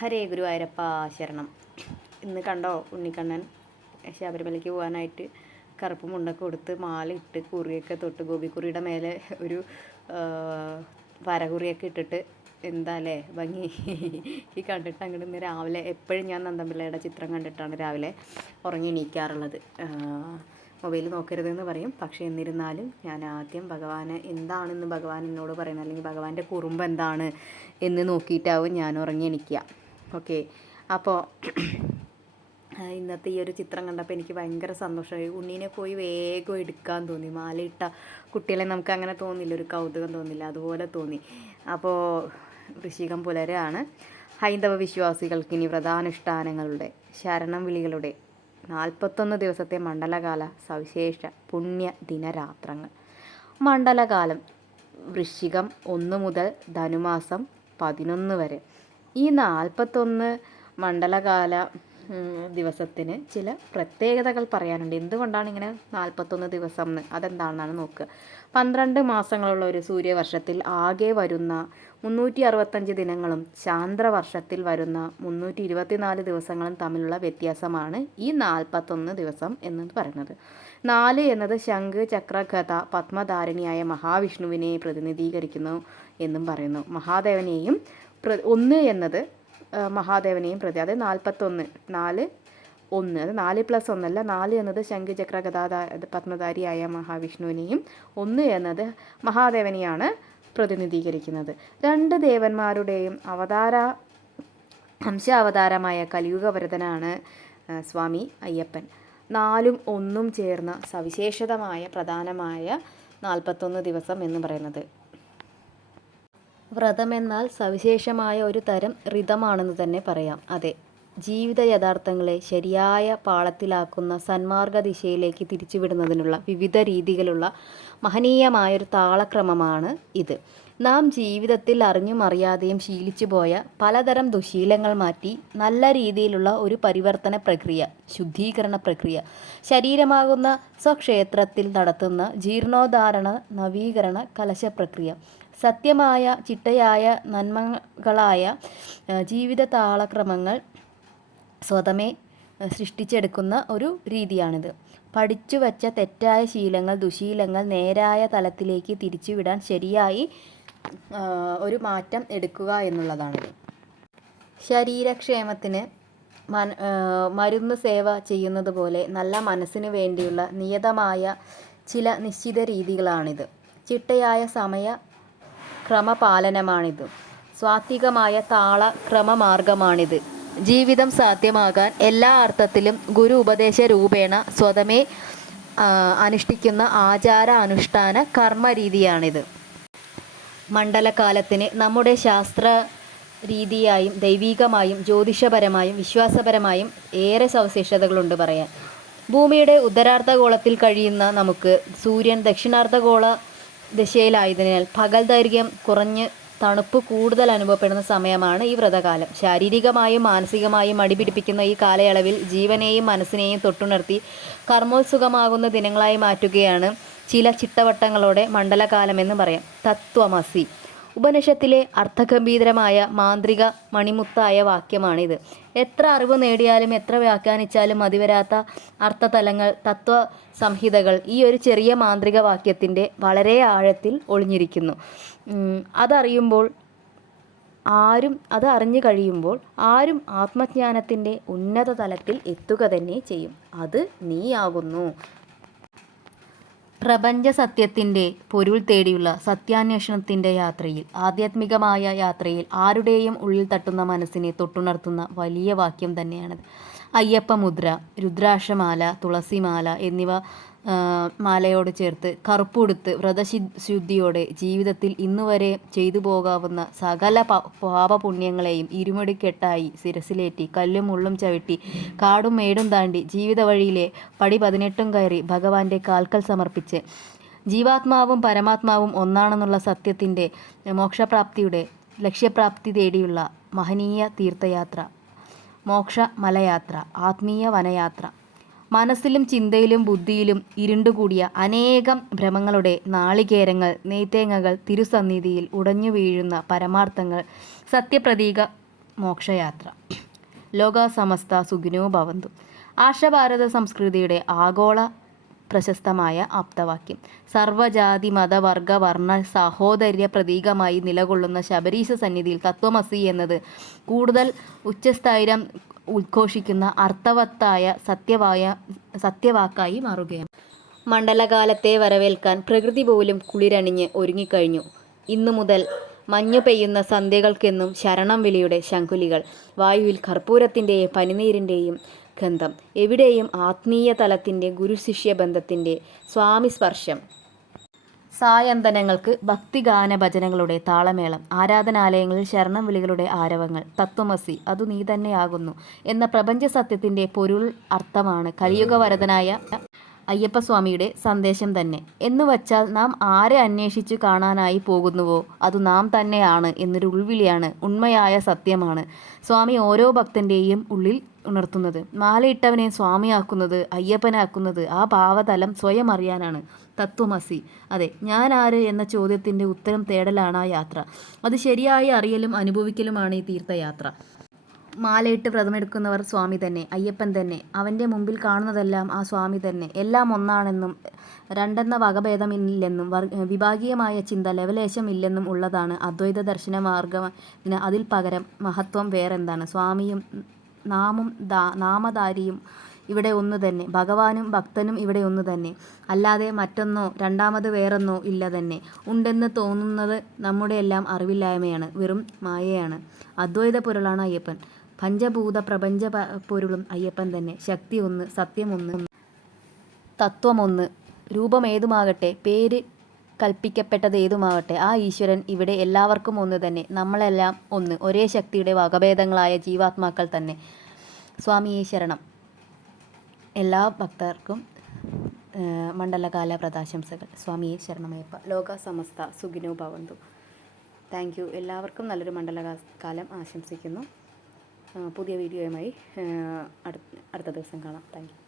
ഹരേ ഗുരുവായൂരപ്പ ശരണം. ഇന്ന് കണ്ടോ ഉണ്ണിക്കണ്ണൻ ശബരിമലയ്ക്ക് പോകാനായിട്ട് കറുപ്പ് മുണ്ടൊക്കെ കൊടുത്ത് മാല ഇട്ട് കുറിയൊക്കെ തൊട്ട് ഗോപിക്കുറിയുടെ മേലെ ഒരു വരകുറിയൊക്കെ ഇട്ടിട്ട് എന്താ അല്ലേ ഭംഗി. ഈ കണ്ടിട്ട് അങ്ങോട്ട് ഇന്ന് രാവിലെ എപ്പോഴും ഞാൻ നന്ദൻപിള്ളയുടെ ചിത്രം കണ്ടിട്ടാണ് രാവിലെ ഉറങ്ങി എണീക്കാറുള്ളത്. മൊബൈൽ നോക്കരുതെന്ന് പറയും, പക്ഷേ എന്നിരുന്നാലും ഞാൻ ആദ്യം ഭഗവാനെ എന്താണെന്ന് ഭഗവാൻ എന്നോട് പറയുന്നത്, അല്ലെങ്കിൽ ഭഗവാന്റെ കുറുമ്പ് എന്താണ് എന്ന് നോക്കിയിട്ടാവും ഞാൻ ഉറങ്ങി എണീക്കുക. ഓക്കെ, അപ്പോൾ ഇന്നത്തെ ഈ ഒരു ചിത്രം കണ്ടപ്പോൾ എനിക്ക് ഭയങ്കര സന്തോഷമായി. ഉണ്ണീനെ പോയി വേഗം എടുക്കാൻ തോന്നി. മാലയിട്ട കുട്ടികളെ നമുക്ക് അങ്ങനെ തോന്നില്ല, ഒരു കൗതുകം തോന്നില്ല, അതുപോലെ തോന്നി. അപ്പോൾ വൃശ്ചികം പുലരാണ്. ഹൈന്ദവ വിശ്വാസികൾക്ക് ഇനി വ്രതാനുഷ്ഠാനങ്ങളുടെ ശരണം വിളികളുടെ 41 ദിവസത്തെ മണ്ഡലകാല സവിശേഷ പുണ്യ ദിനരാത്രങ്ങൾ. മണ്ഡലകാലം വൃശ്ചികം 1 മുതൽ ധനുമാസം 11 വരെ. ഈ 41 മണ്ഡലകാല ദിവസത്തിന് ചില പ്രത്യേകതകൾ പറയാനുണ്ട്. എന്തുകൊണ്ടാണ് ഇങ്ങനെ 41 ദിവസം എന്ന്, അതെന്താണെന്നാണ് നോക്കുക. 12 മാസങ്ങളുള്ള ഒരു സൂര്യവർഷത്തിൽ ആകെ വരുന്ന 365 ദിനങ്ങളും ചാന്ദ്രവർഷത്തിൽ വരുന്ന 324 ദിവസങ്ങളും തമ്മിലുള്ള വ്യത്യാസമാണ് ഈ 41 ദിവസം എന്ന് പറയുന്നത്. 4 എന്നത് ശംഖ് ചക്ര ഗദ പത്മധാരിണിയായ മഹാവിഷ്ണുവിനെ പ്രതിനിധീകരിക്കുന്നു എന്നും പറയുന്നു. മഹാദേവനെയും 1 എന്നത് മഹാദേവനെയും പ്രതി, അത് 41 4 1, അത് 4+1 അല്ല. 4 എന്നത് ശംഖ് ചക്ര ഗദാ പത്മധാരിയായ മഹാവിഷ്ണുവിനെയും 1 എന്നത് മഹാദേവനെയാണ് പ്രതിനിധീകരിക്കുന്നത്. 2 ദേവന്മാരുടെയും അംശാവതാരമായ കലിയുഗവരതനാണ് സ്വാമി അയ്യപ്പൻ. 4ഉം 1ഉം ചേർന്ന സവിശേഷതമായ പ്രധാനമായ 41 ദിവസം എന്ന് പറയുന്നത്. വ്രതമെന്നാൽ സവിശേഷമായ ഒരു തരം ഋതമാണെന്ന് തന്നെ പറയാം. അതെ, ജീവിത യഥാർത്ഥങ്ങളെ ശരിയായ പാളത്തിലാക്കുന്ന സന്മാർഗ ദിശയിലേക്ക് തിരിച്ചുവിടുന്നതിനുള്ള വിവിധ രീതികളുള്ള മഹനീയമായൊരു താളക്രമമാണ് ഇത്. നാം ജീവിതത്തിൽ അറിഞ്ഞും അറിയാതെയും ശീലിച്ചു പോയ പലതരം ദുശീലങ്ങൾ മാറ്റി നല്ല രീതിയിലുള്ള ഒരു പരിവർത്തന പ്രക്രിയ, ശുദ്ധീകരണ പ്രക്രിയ, ശരീരമാകുന്ന സ്വക്ഷേത്രത്തിൽ നടത്തുന്ന ജീർണോദ്ധാരണ നവീകരണ കലശ പ്രക്രിയ, സത്യമായ ചിട്ടയായ നന്മകളായ ജീവിത താളക്രമങ്ങൾ സ്വതമേ സൃഷ്ടിച്ചെടുക്കുന്ന ഒരു രീതിയാണിത്. പഠിച്ചു വച്ച തെറ്റായ ശീലങ്ങൾ, ദുശീലങ്ങൾ നേരായ തലത്തിലേക്ക് തിരിച്ചുവിടാൻ ശരിയായി ഒരു മാറ്റം എടുക്കുക എന്നുള്ളതാണിത്. ശരീരക്ഷേമത്തിന് മരുന്ന് സേവ ചെയ്യുന്നത് പോലെ നല്ല മനസ്സിന് വേണ്ടിയുള്ള നിയതമായ ചില നിശ്ചിത രീതികളാണിത്. ചിട്ടയായ സമയ ക്രമപാലനമാണിത്. സ്വാത്വികമായ താള ക്രമമാർഗമാണിത്. ജീവിതം സാധ്യമാകാൻ എല്ലാ അർത്ഥത്തിലും ഗുരു ഉപദേശ രൂപേണ സ്വതമേ അനുഷ്ഠിക്കുന്ന ആചാര അനുഷ്ഠാന കർമ്മരീതിയാണിത്. മണ്ഡലകാലത്തിന് നമ്മുടെ ശാസ്ത്ര രീതിയായും ദൈവികമായും ജ്യോതിഷപരമായും വിശ്വാസപരമായും ഏറെ സവിശേഷതകളുണ്ട് പറയാൻ. ഭൂമിയുടെ ഉത്തരാർദ്ധഗോളത്തിൽ കഴിയുന്ന നമുക്ക് സൂര്യൻ ദക്ഷിണാർദ്ധഗോള ദിശയിലായതിനാൽ പകൽ ദൈർഘ്യം കുറഞ്ഞ് തണുപ്പ് കൂടുതൽ അനുഭവപ്പെടുന്ന സമയമാണ് ഈ വ്രതകാലം. ശാരീരികമായും മാനസികമായും മടിപിടിപ്പിക്കുന്ന ഈ കാലയളവിൽ ജീവനെയും മനസ്സിനെയും തൊട്ടുണർത്തി കർമ്മോത്സുകമാകുന്ന ദിനങ്ങളായി മാറ്റുകയാണ് ചില ചിട്ടവട്ടങ്ങളോടെ മണ്ഡലകാലമെന്ന് പറയാം. തത്വമസി ഉപനിഷത്തിലെ അർത്ഥഗംഭീരമായ മാന്ത്രിക മണിമുത്തായ വാക്യമാണിത്. എത്ര അറിവ് നേടിയാലും എത്ര വ്യാഖ്യാനിച്ചാലും മതിവരാത്ത അർത്ഥതലങ്ങൾ, തത്വ സംഹിതകൾ ഈ ഒരു ചെറിയ മാന്ത്രിക വാക്യത്തിൻ്റെ വളരെ ആഴത്തിൽ ഒളിഞ്ഞിരിക്കുന്നു. അതറിഞ്ഞു കഴിയുമ്പോൾ ആരും ആത്മജ്ഞാനത്തിൻ്റെ ഉന്നത തലത്തിൽ എത്തുക തന്നെ ചെയ്യും. അത് നീയാകുന്നു. പ്രപഞ്ച സത്യത്തിൻ്റെ പൊരുൾ തേടിയുള്ള സത്യാന്വേഷണത്തിൻ്റെ യാത്രയിൽ, ആധ്യാത്മികമായ യാത്രയിൽ ആരുടെയും ഉള്ളിൽ തട്ടുന്ന മനസ്സിനെ തൊട്ടുണർത്തുന്ന വലിയ വാക്യം തന്നെയാണത്. അയ്യപ്പമുദ്ര, രുദ്രാക്ഷമാല, തുളസിമാല എന്നിവ മാലയോട് ചേർത്ത് കറുപ്പുടുത്ത് വ്രതശുദ്ധിയോടെ ജീവിതത്തിൽ ഇന്നുവരെ ചെയ്തു പോകാവുന്ന സകല പാപപുണ്യങ്ങളെയും ഇരുമുടിക്കെട്ടായി ശിരസിലേറ്റി കല്ലും മുള്ളും ചവിട്ടി കാടും മേടും താണ്ടി ജീവിത വഴിയിലെ പടി 18 കയറി ഭഗവാന്റെ കാൽക്കൽ സമർപ്പിച്ച് ജീവാത്മാവും പരമാത്മാവും ഒന്നാണെന്നുള്ള സത്യത്തിൻ്റെ മോക്ഷപ്രാപ്തിയുടെ ലക്ഷ്യപ്രാപ്തി തേടിയുള്ള മഹനീയ തീർത്ഥയാത്ര, മോക്ഷ മലയാത്ര, ആത്മീയ വനയാത്ര. മനസ്സിലും ചിന്തയിലും ബുദ്ധിയിലും ഇരുണ്ടുകൂടിയ അനേകം ഭ്രമങ്ങളുടെ നാളികേരങ്ങൾ, നെയ്ത്തേങ്ങകൾ തിരുസന്നിധിയിൽ ഉടഞ്ഞു വീഴുന്ന പരമാർത്ഥങ്ങൾ, സത്യപ്രതീക മോക്ഷയാത്ര. ലോക സമസ്ത സുഖിനോ ഭവന്തു. ആർഷഭാരത സംസ്കൃതിയുടെ ആഗോള പ്രശസ്തമായ ആപ്തവാക്യം. സർവ്വജാതി മത വർഗ വർണ്ണ സാഹോദര്യ പ്രതീകമായി നിലകൊള്ളുന്ന ശബരീശ സന്നിധിയിൽ തത്വമസി എന്നത് കൂടുതൽ ഉച്ചസ്ഥൈര്യം ഉദ്ഘോഷിക്കുന്ന അർത്ഥവത്തായ സത്യവാക്കായി മാറുകയാണ്. മണ്ഡലകാലത്തെ വരവേൽക്കാൻ പ്രകൃതി പോലും കുളിരണിഞ്ഞ് ഒരുങ്ങിക്കഴിഞ്ഞു. ഇന്നു മുതൽ മഞ്ഞു പെയ്യുന്ന സന്ധ്യകൾക്കെന്നും ശരണം വിളിയുടെ ശംഖുലികൾ. വായുവിൽ കർപ്പൂരത്തിൻ്റെയും പനിനീരിൻ്റെയും ഗന്ധം. എവിടെയും ആത്മീയ തലത്തിൻ്റെ ഗുരുശിഷ്യ ബന്ധത്തിൻ്റെ സ്വാമി സ്പർശം. സായന്തനങ്ങൾക്ക് ഭക്തിഗാന ഭജനങ്ങളുടെ താളമേളം. ആരാധനാലയങ്ങളിൽ ശരണം വിളികളുടെ ആരവങ്ങൾ. തത്വമസി അതു നീ തന്നെയാകുന്നു എന്ന പ്രപഞ്ച സത്യത്തിൻ്റെ പൊരുൾ അർത്ഥമാണ് കലിയുഗവരദനായ അയ്യപ്പസ്വാമിയുടെ സന്ദേശം തന്നെ. എന്നുവച്ചാൽ നാം ആരെ അന്വേഷിച്ചു കാണാനായി പോകുന്നുവോ അത് നാം തന്നെയാണ് എന്നൊരു ഉൾവിളിയാണ്. ഉണ്മയായ സത്യമാണ് സ്വാമി ഓരോ ഭക്തൻ്റെയും ഉള്ളിൽ ഉണർത്തുന്നത്. മാലയിട്ടവനെ സ്വാമിയാക്കുന്നത്, അയ്യപ്പനാക്കുന്നത് ആ ഭാവതലം സ്വയം അറിയാനാണ്. തത്വമസി. അതെ, ഞാൻ ആര് എന്ന ചോദ്യത്തിൻ്റെ ഉത്തരം തേടലാണ് ആ യാത്ര. അത് ശരിയായി അറിയലും അനുഭവിക്കലുമാണ് ഈ തീർത്ഥയാത്ര. മാലയിട്ട് വ്രതമെടുക്കുന്നവർ സ്വാമി തന്നെ, അയ്യപ്പൻ തന്നെ. അവൻ്റെ മുമ്പിൽ കാണുന്നതെല്ലാം ആ സ്വാമി തന്നെ. എല്ലാം ഒന്നാണെന്നും രണ്ടെന്ന വകഭേദമില്ലെന്നും വിഭാഗീയമായ ചിന്ത ലവലേശം ഇല്ലെന്നും ഉള്ളതാണ് അദ്വൈത ദർശന മാർഗത്തിന്. അതിൽ പകരം മഹത്വം വേറെന്താണ്? സ്വാമിയും നാമധാരിയും ഇവിടെ ഒന്നു തന്നെ. ഭഗവാനും ഭക്തനും ഇവിടെ ഒന്നു തന്നെ. അല്ലാതെ മറ്റൊന്നോ രണ്ടാമത് വേറൊന്നോ ഇല്ല തന്നെ. ഉണ്ടെന്ന് തോന്നുന്നത് നമ്മുടെ എല്ലാം അറിവില്ലായ്മയാണ്, വെറും മായയാണ്. അദ്വൈത പൊരുളാണ് അയ്യപ്പൻ. പഞ്ചഭൂത പ്രപഞ്ച പൊരുളും അയ്യപ്പൻ തന്നെ. ശക്തി ഒന്ന്, സത്യമൊന്ന്, തത്വമൊന്ന്. രൂപമേതുമാകട്ടെ, പേര് കൽപ്പിക്കപ്പെട്ടതേതുമാകട്ടെ, ആ ഈശ്വരൻ ഇവിടെ എല്ലാവർക്കും ഒന്ന് തന്നെ. നമ്മളെല്ലാം ഒന്ന്, ഒരേ ശക്തിയുടെ വകഭേദങ്ങളായ ജീവാത്മാക്കൾ തന്നെ. സ്വാമിയെ ശരണം. എല്ലാ ഭക്തർക്കും മണ്ഡലകാല വ്രതാശംസകൾ. സ്വാമിയെ ശരണമയ്യപ്പ. ലോക സമസ്ത സുഖിനോ ഭവന്തു. Thank you. എല്ലാവർക്കും നല്ലൊരു മണ്ഡലകാലം ആശംസിക്കുന്നു. പുതിയ വീഡിയോയുമായി അടുത്ത ദിവസം കാണാം. Thank U.